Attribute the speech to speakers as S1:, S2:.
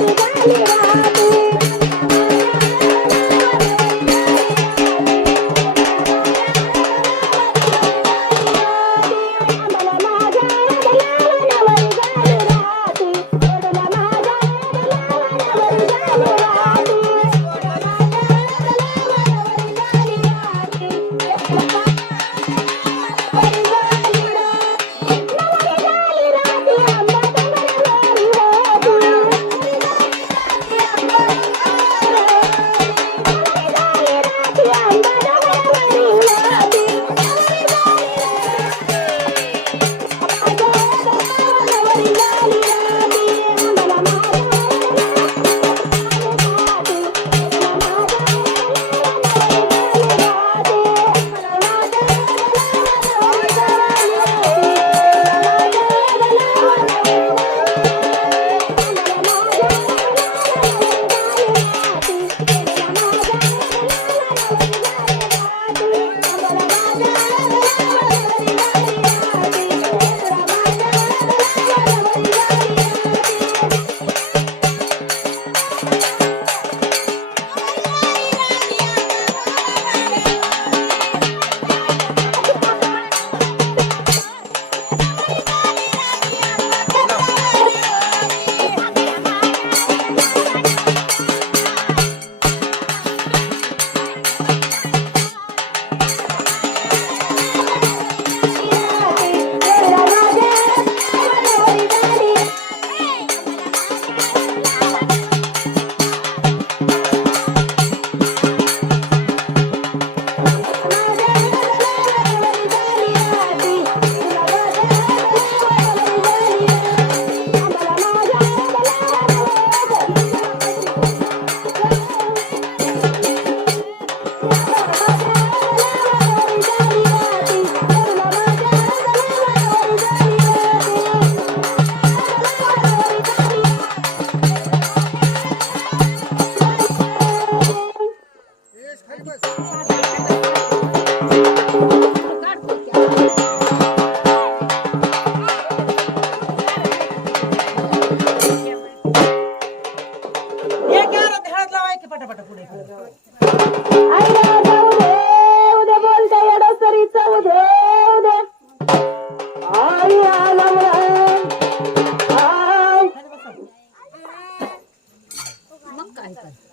S1: Thank you. Ahí está.